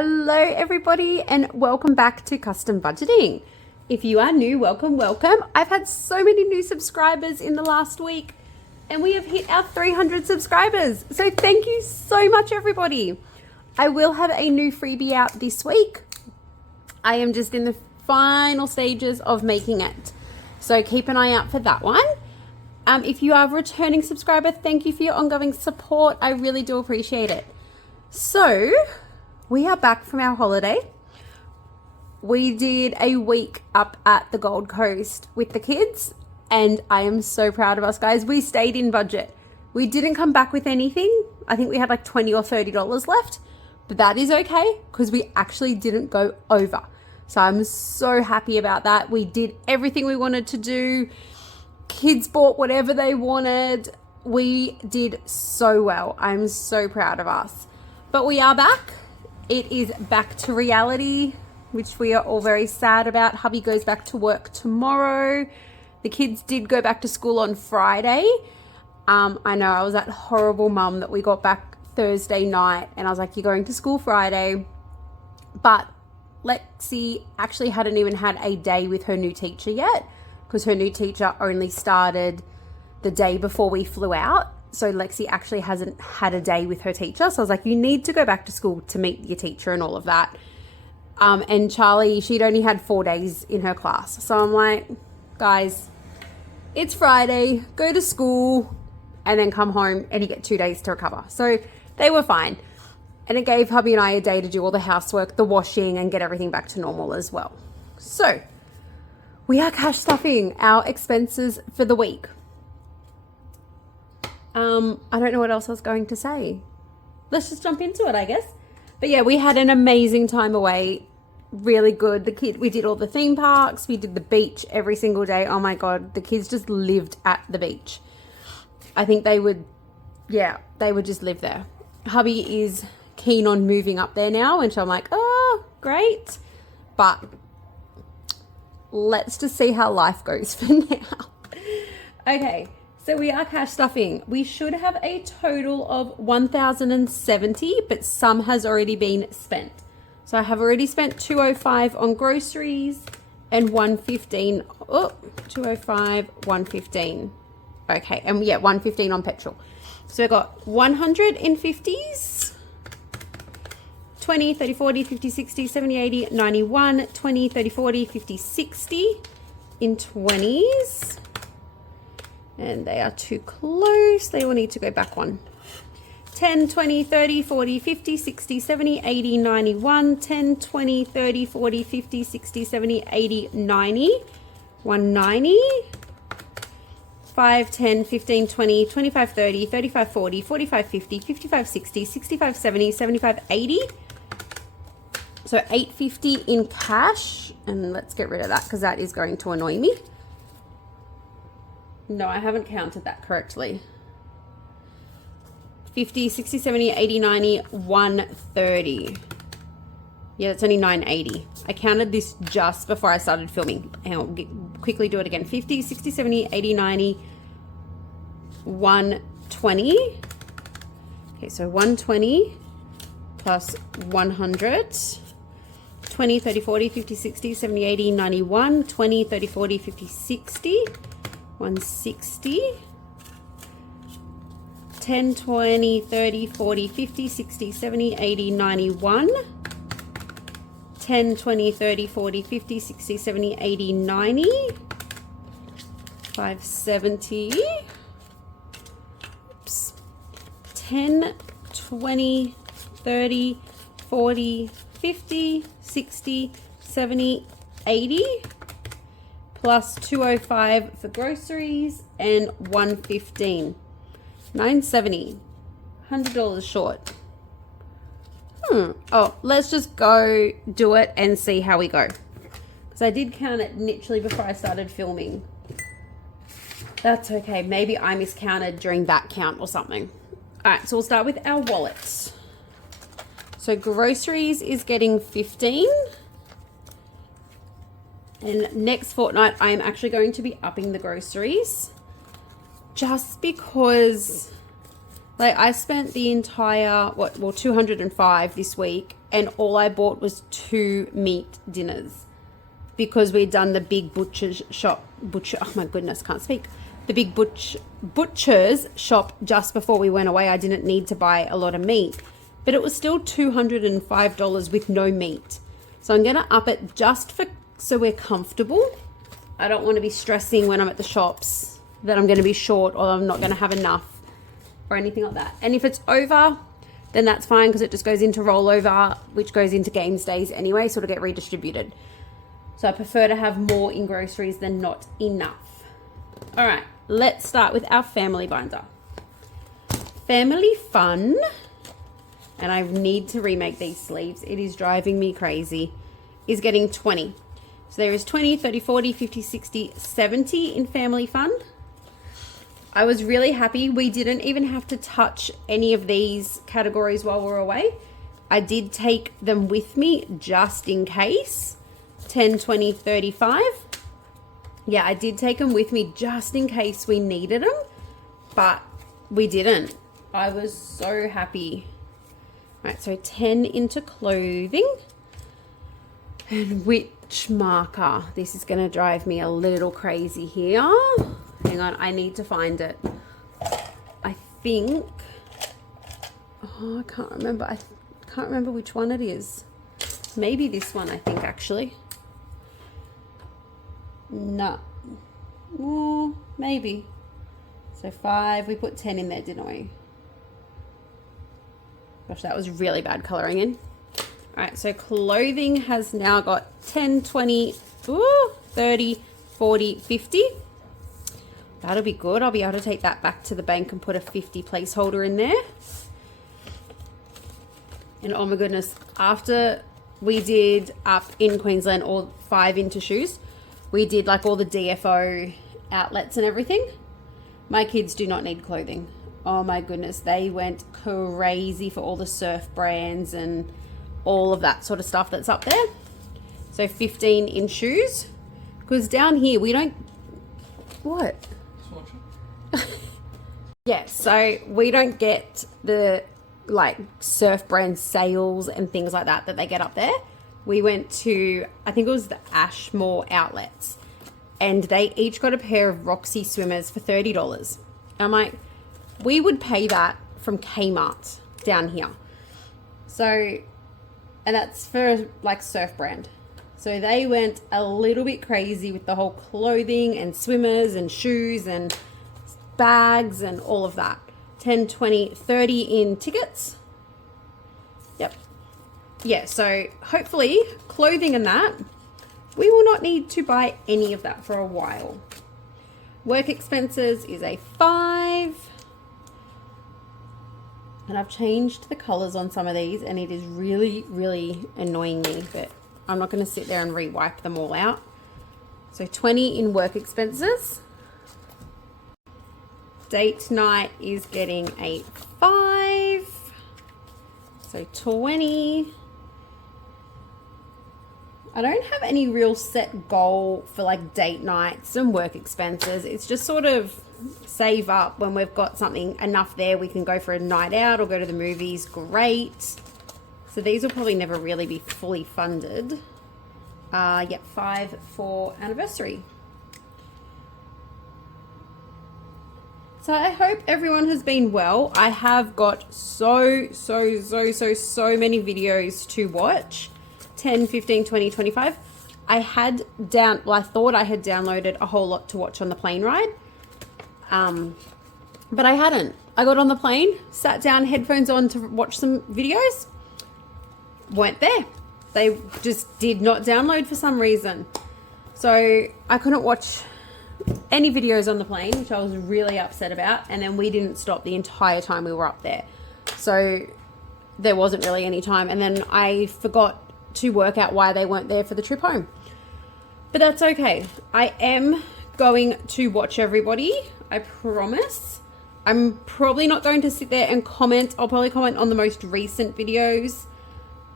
Hello everybody and welcome back to Custom Budgeting. If you are new, welcome. I've had so many new subscribers in the last week and we have hit our 300 subscribers. So thank you so much everybody. I will have a new freebie out this week. I am just in the final stages of making it. So keep an eye out for that one. If you are a returning subscriber, thank you for your ongoing support. I really do appreciate it. So we are back from our holiday. We did a week up at the Gold Coast with the kids and I am so proud of us guys. We stayed in budget. We didn't come back with anything. I think we had like $20 or $30 left, but that is okay because we actually didn't go over. So I'm so happy about that. We did everything we wanted to do. Kids bought whatever they wanted. We did so well. I'm so proud of us. But we are back. It is back to reality, which we are all very sad about. Hubby goes back to work tomorrow. The kids did go back to school on Friday. I know I was that horrible mum that we got back Thursday night and I was like, you're going to school Friday. But Lexi actually hadn't even had a day with her new teacher yet because her new teacher only started the day before we flew out. So Lexi actually hasn't had a day with her teacher. So I was like, you need to go back to school to meet your teacher and all of that. And Charlie, she'd only had 4 days in her class. So I'm like, guys, it's Friday, go to school and then come home and you get 2 days to recover. So they were fine. And it gave hubby and I a day to do all the housework, the washing and get everything back to normal as well. So we are cash stuffing our expenses for the week. I don't know what else I was going to say. Let's just jump into it, I guess. But yeah, we had an amazing time away. Really good. We did all the theme parks. We did the beach every single day. Oh my God. The kids just lived at the beach. I think they would just live there. Hubby is keen on moving up there now. And so I'm like, oh, great. But let's just see how life goes for now. Okay. So we are cash stuffing. We should have a total of 1,070, but some has already been spent. So I have already spent $205 on groceries and $115. Oh, $205, $115. Okay, and yeah, $115 on petrol. So I got 150s, 20, 30, 40, 50, 60, 70, 80, 91, 20, 30, 40, 50, 60 in 20s. And they are too close. They will need to go back one. 10, 20, 30, 40, 50, 60, 70, 80, 91. 10, 20, 30, 40, 50, 60, 70, 80, 90. 190. 5, 10, 15, 20, 25, 30, 35, 40, 45, 50, 55, 60, 65, 70, 75, 80. So $850 in cash. And let's get rid of that because that is going to annoy me. No, I haven't counted that correctly. 50, 60, 70, 80, 90, 130. Yeah, it's only 980. I counted this just before I started filming. And I'll quickly do it again. 50, 60, 70, 80, 90, 120. Okay, so 120 plus 100. 20, 30, 40, 50, 60, 70, 80, 91. 20, 30, 40, 50, 60. 160, 10, 20, 30, 40, 50, 60, 70, 80, 91, 10, 20, 30, 40, 50, 60, 70, 80, 90, 570, oops, 10, 20, 30, 40, 50, 60, 70, 80, plus 205 for groceries and 115. 970. $100 short. Oh, let's just go do it and see how we go. Because I did count it literally before I started filming. That's okay. Maybe I miscounted during that count or something. All right, so we'll start with our wallets. So groceries is getting 15. And next fortnight, I am actually going to be upping the groceries just because Like I spent the entire, 205 this week, and all I bought was 2 meat dinners because we'd done the big butcher's shop, oh my goodness, can't speak. The big butcher's shop just before we went away. I didn't need to buy a lot of meat, but it was still $205 with no meat. So I'm going to up it just so we're comfortable. I don't want to be stressing when I'm at the shops that I'm going to be short or I'm not going to have enough or anything like that. And if it's over, then that's fine because it just goes into rollover, which goes into games days anyway, so it'll get redistributed. So I prefer to have more in groceries than not enough. All right, let's start with our family binder. Family Fun, and I need to remake these sleeves. It is driving me crazy, is getting 20. So there is 20, 30, 40, 50, 60, 70 in Family Fun. I was really happy. We didn't even have to touch any of these categories while we were away. I did take them with me just in case. 10, 20, 35. Yeah, I did take them with me just in case we needed them, but we didn't. I was so happy. All right, so 10 into clothing. And which marker? This is going to drive me a little crazy here. Hang on, I need to find it. I think, I can't remember. I can't remember which one it is. Maybe this one, I think, actually. No. Maybe. So 5, we put 10 in there, didn't we? Gosh, that was really bad coloring in. All right, so clothing has now got 10, 20, 30, 40, 50. That'll be good. I'll be able to take that back to the bank and put a 50 placeholder in there. And oh my goodness, after we did up in Queensland all 5 into shoes, we did like all the DFO outlets and everything. My kids do not need clothing. Oh my goodness, they went crazy for all the surf brands and all of that sort of stuff that's up there. So 15 in shoes. Because down here we don't... What? Yeah, so we don't get the like surf brand sales and things like that they get up there. We went to, I think it was the Ashmore outlets, and they each got a pair of Roxy swimmers for $30. I'm like, we would pay that from Kmart down here. So, and that's for like surf brand. So they went a little bit crazy with the whole clothing and swimmers and shoes and bags and all of that. 10, 20, 30 in tickets. Yep. Yeah, so hopefully clothing and that, we will not need to buy any of that for a while. Work expenses is a 5. And I've changed the colors on some of these and it is really, really annoying me, but I'm not going to sit there and re-wipe them all out. So 20 in work expenses. Date night is getting a 5. So 20. I don't have any real set goal for like date nights and work expenses. It's just sort of save up when we've got something enough there. We can go for a night out or go to the movies. Great. So these will probably never really be fully funded. Yep, 5 for anniversary. So I hope everyone has been well. I have got so many videos to watch. 10, 15, 20, 25. I thought I had downloaded a whole lot to watch on the plane ride. But I hadn't. I got on the plane, sat down, headphones on to watch some videos. Weren't there. They just did not download for some reason. So I couldn't watch any videos on the plane, which I was really upset about. And then we didn't stop the entire time we were up there. So there wasn't really any time. And then I forgot to work out why they weren't there for the trip home. But that's okay. I am going to watch everybody. I promise. I'm probably not going to sit there and comment. I'll probably comment on the most recent videos,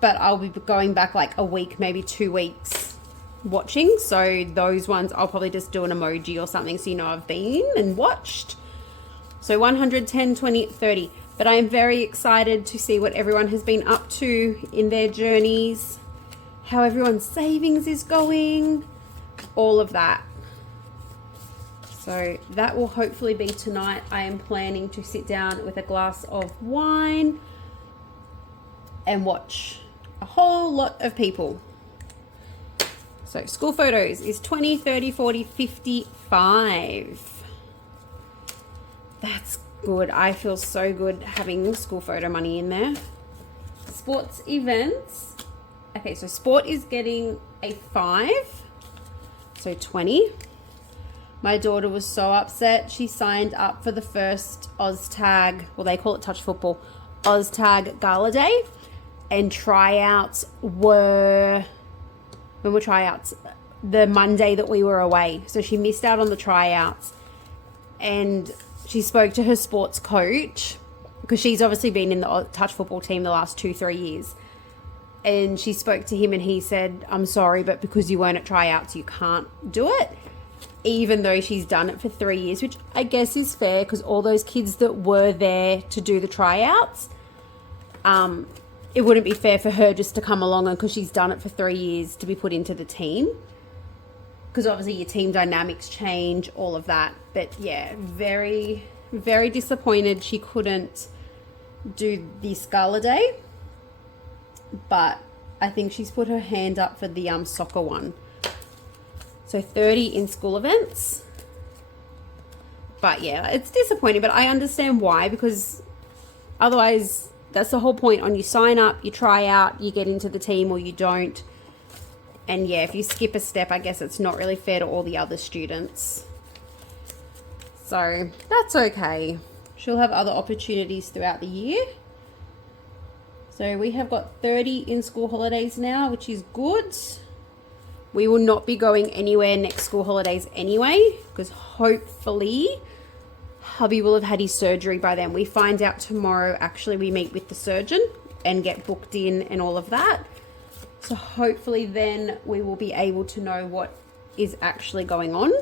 but I'll be going back like a week, maybe 2 weeks watching. So those ones, I'll probably just do an emoji or something so you know I've been and watched. So 110, 20, 30. But I am very excited to see what everyone has been up to in their journeys, how everyone's savings is going, all of that. So that will hopefully be tonight. I am planning to sit down with a glass of wine and watch a whole lot of people. So school photos is 20, 30, 40, 55. That's good. I feel so good having school photo money in there. Sports events. Okay, so sport is getting a 5. So 20. My daughter was so upset. She signed up for the first OzTag, well, they call it touch football, OzTag Gala Day. And tryouts were, when were tryouts? The Monday that we were away. So she missed out on the tryouts. And she spoke to her sports coach, because she's obviously been in the touch football team the last 2-3 years. And she spoke to him and he said, I'm sorry, but because you weren't at tryouts, you can't do it. Even though she's done it for 3 years, which I guess is fair because all those kids that were there to do the tryouts, it wouldn't be fair for her just to come along and because she's done it for 3 years to be put into the team. Because obviously your team dynamics change, all of that. But yeah, very, very disappointed she couldn't do this gala day. But I think she's put her hand up for the soccer one. So 30 in school events. But yeah, it's disappointing, but I understand why, because otherwise that's the whole point. On you sign up, you try out, you get into the team or you don't. And yeah, if you skip a step, I guess it's not really fair to all the other students. So that's okay. She'll have other opportunities throughout the year. So we have got 30 in school holidays now, which is good. We will not be going anywhere next school holidays anyway, because hopefully hubby will have had his surgery by then. We find out tomorrow. Actually, we meet with the surgeon and get booked in and all of that. So hopefully then we will be able to know what is actually going on.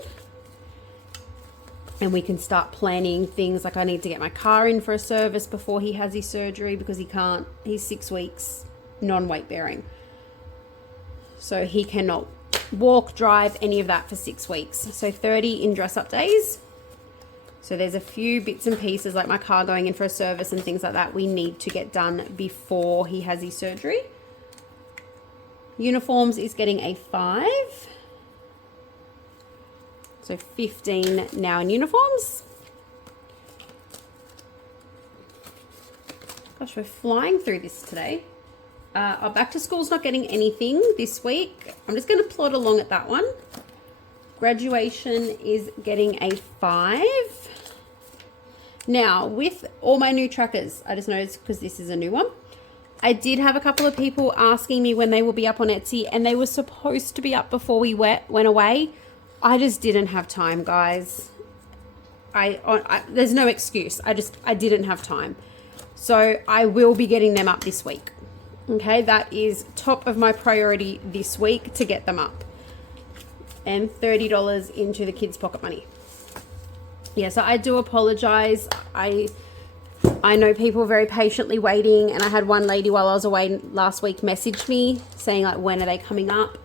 And we can start planning things like I need to get my car in for a service before he has his surgery because he's 6 weeks non-weight bearing. So he cannot walk, drive, any of that for 6 weeks. So 30 in dress up days. So there's a few bits and pieces like my car going in for a service and things like that we need to get done before he has his surgery. Uniforms is getting a 5. So 15 now in uniforms. Gosh, we're flying through this today. Our back to school's not getting anything this week. I'm just going to plod along at that one. Graduation is getting a 5. Now, with all my new trackers, I just noticed because this is a new one, I did have a couple of people asking me when they will be up on Etsy, and they were supposed to be up before we went away. I just didn't have time, guys. There's no excuse. I didn't have time. So I will be getting them up this week. Okay, that is top of my priority this week to get them up. And $30 into the kids' pocket money. Yeah, so I do apologize. I know people are very patiently waiting, and I had one lady while I was away last week message me saying like, when are they coming up?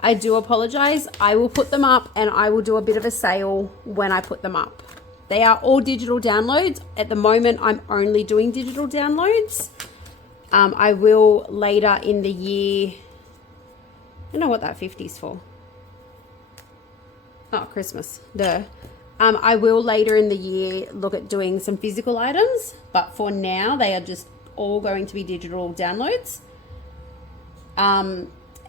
I do apologize. I will put them up and I will do a bit of a sale when I put them up. They are all digital downloads. At the moment, I'm only doing digital downloads. I will later in the year, I don't know what that 50 is for. Oh, Christmas. Duh. I will later in the year look at doing some physical items, but for now they are just all going to be digital downloads.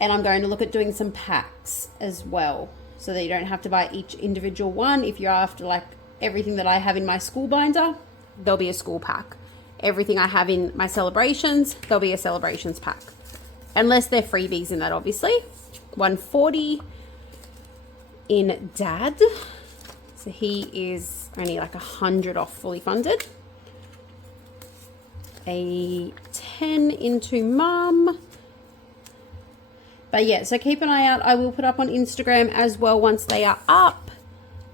And I'm going to look at doing some packs as well, so that you don't have to buy each individual one. If you're after like everything that I have in my school binder, there'll be a school pack. Everything I have in my celebrations, there'll be a celebrations pack. Unless they're freebies in that, obviously. 140 in Dad. So he is only like 100 off fully funded. A 10 into Mum. But yeah, so keep an eye out. I will put up on Instagram as well once they are up.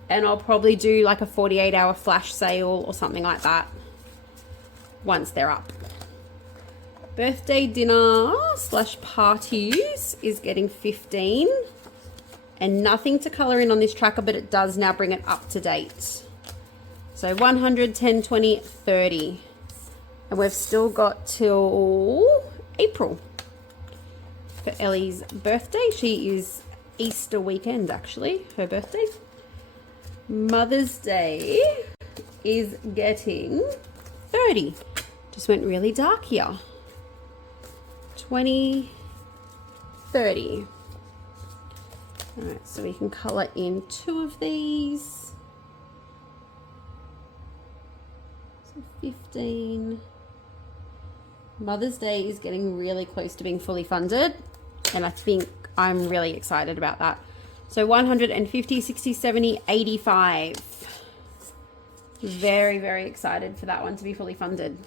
And I'll probably do like a 48-hour flash sale or something like that. once they're up. Birthday dinner / parties is getting 15, and nothing to color in on this tracker, but it does now bring it up to date. So 100, 10, 20, 30. And we've still got till April for Ellie's birthday. She is Easter weekend, actually, her birthday. Mother's Day is getting 30. Just went really dark here. 20, 30. All right, so we can color in 2 of these. So 15. Mother's Day is getting really close to being fully funded, and I think I'm really excited about that. So 150, 60, 70, 85. Very, very excited for that one to be fully funded.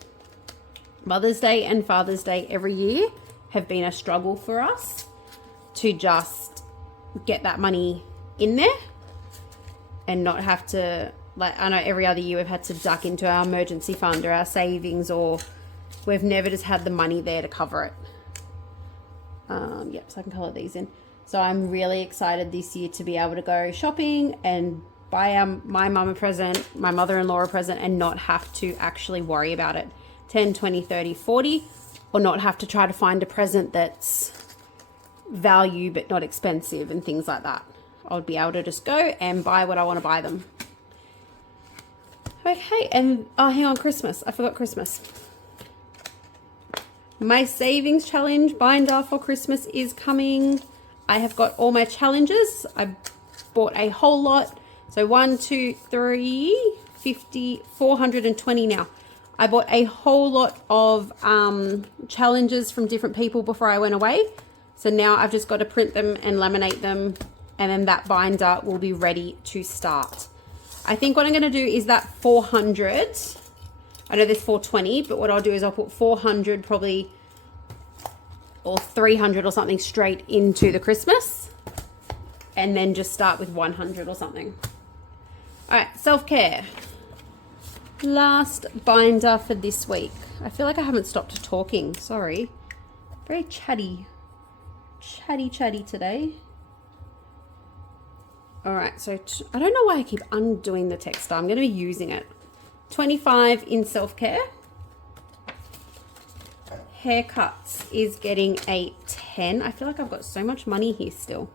Mother's Day and Father's Day every year have been a struggle for us to just get that money in there and not have to, like, I know every other year we've had to duck into our emergency fund or our savings, or we've never just had the money there to cover it. Yep, so I can color these in. So I'm really excited this year to be able to go shopping and buy my mum a present, my mother-in-law a present, and not have to actually worry about it. 10, 20, 30, 40, or not have to try to find a present that's value but not expensive and things like that. I'll be able to just go and buy what I want to buy them. Okay, and oh, hang on, Christmas. I forgot Christmas. My savings challenge binder for Christmas is coming. I have got all my challenges. I bought a whole lot. So 1, 2, 3, 50, 420 now. I bought a whole lot of challenges from different people before I went away. So now I've just got to print them and laminate them, and then that binder will be ready to start. I think what I'm going to do is that 400, I know there's 420, but what I'll do is I'll put 400 probably, or 300 or something straight into the Christmas, and then just start with 100 or something. All right, self-care. Last binder for this week. I feel like I haven't stopped talking. Sorry. Very chatty today. All right, so I don't know why I keep undoing the text. I'm going to be using it. 25 in self-care. Haircuts is getting a 10. I feel like I've got so much money here still.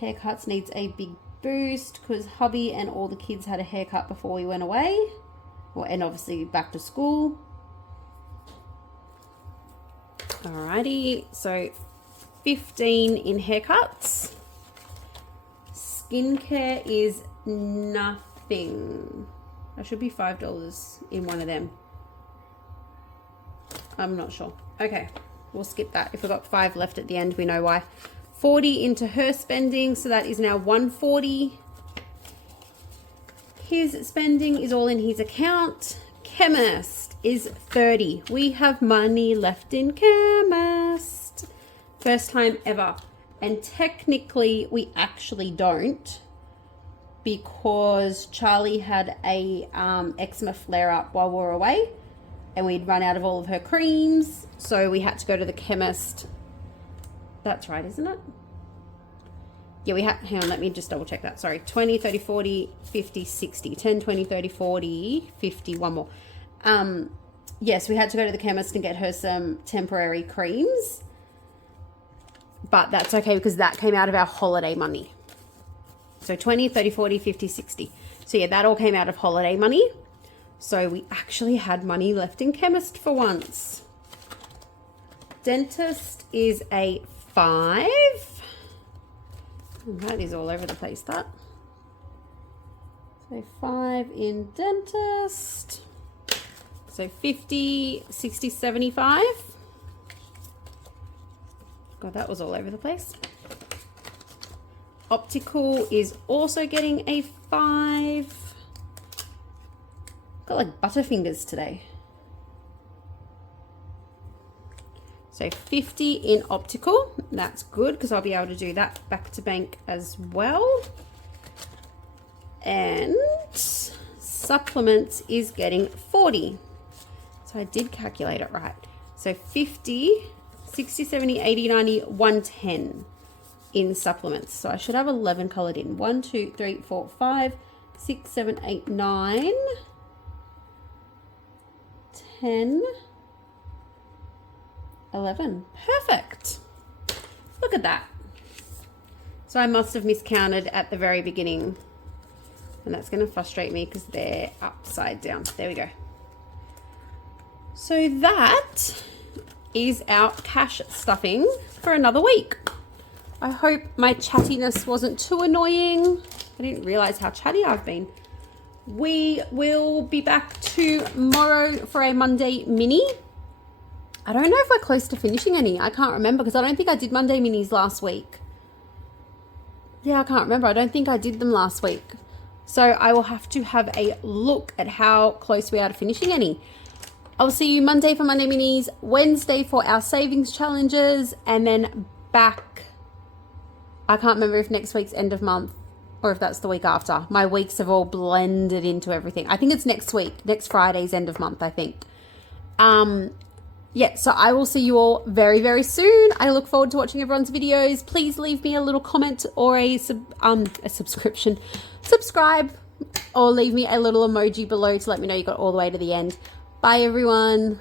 Haircuts needs a big boost because hubby and all the kids had a haircut before we went away. Well, and obviously back to school. Alrighty, so 15 in haircuts. Skincare is nothing. That should be $5 in one of them. I'm not sure. Okay, we'll skip that. If we've got 5 left at the end, we know why. 40 into her spending, so that is now 140. His spending is all in his account. Chemist is 30. We have money left in Chemist. First time ever. And technically we actually don't, because Charlie had a eczema flare up while we were away and we'd run out of all of her creams, so we had to go to the chemist. That's right, isn't it? Yeah, we had, hang on, let me just double check that. Sorry, 20, 30, 40, 50, 60, 10, 20, 30, 40, 50, one more. Yes, we had to go to the chemist and get her some temporary creams, but that's okay because that came out of our holiday money. So 20, 30, 40, 50, 60. So yeah, that all came out of holiday money. So we actually had money left in chemist for once. Dentist is a 5. That is all over the place, that. So 5 in dentist. So 50, 60, 75. God, that was all over the place. Optical is also getting a 5. Got like butterfingers today. So 50 in optical. That's good because I'll be able to do that back to bank as well. And supplements is getting 40. So I did calculate it right. So 50, 60, 70, 80, 90, 110 in supplements. So I should have 11 colored in. 1, 2, 3, 4, 5, 6, 7, 8, 9, 10, 11. Perfect. Look at that. So I must have miscounted at the very beginning. And that's going to frustrate me because they're upside down. There we go. So that is our cash stuffing for another week. I hope my chattiness wasn't too annoying. I didn't realize how chatty I've been. We will be back tomorrow for a Monday mini. I don't know if we're close to finishing any. I can't remember because I don't think I did Monday minis last week. Yeah, I can't remember. I don't think I did them last week. So I will have to have a look at how close we are to finishing any. I'll see you Monday for Monday minis, Wednesday for our savings challenges, and then back. I can't remember if next week's end of month or if that's the week after. My weeks have all blended into everything. I think it's next week, next Friday's end of month, I think. Yeah, so I will see you all very, very soon. I look forward to watching everyone's videos. Please leave me a little comment or a subscription. Subscribe or leave me a little emoji below to let me know you got all the way to the end. Bye, everyone.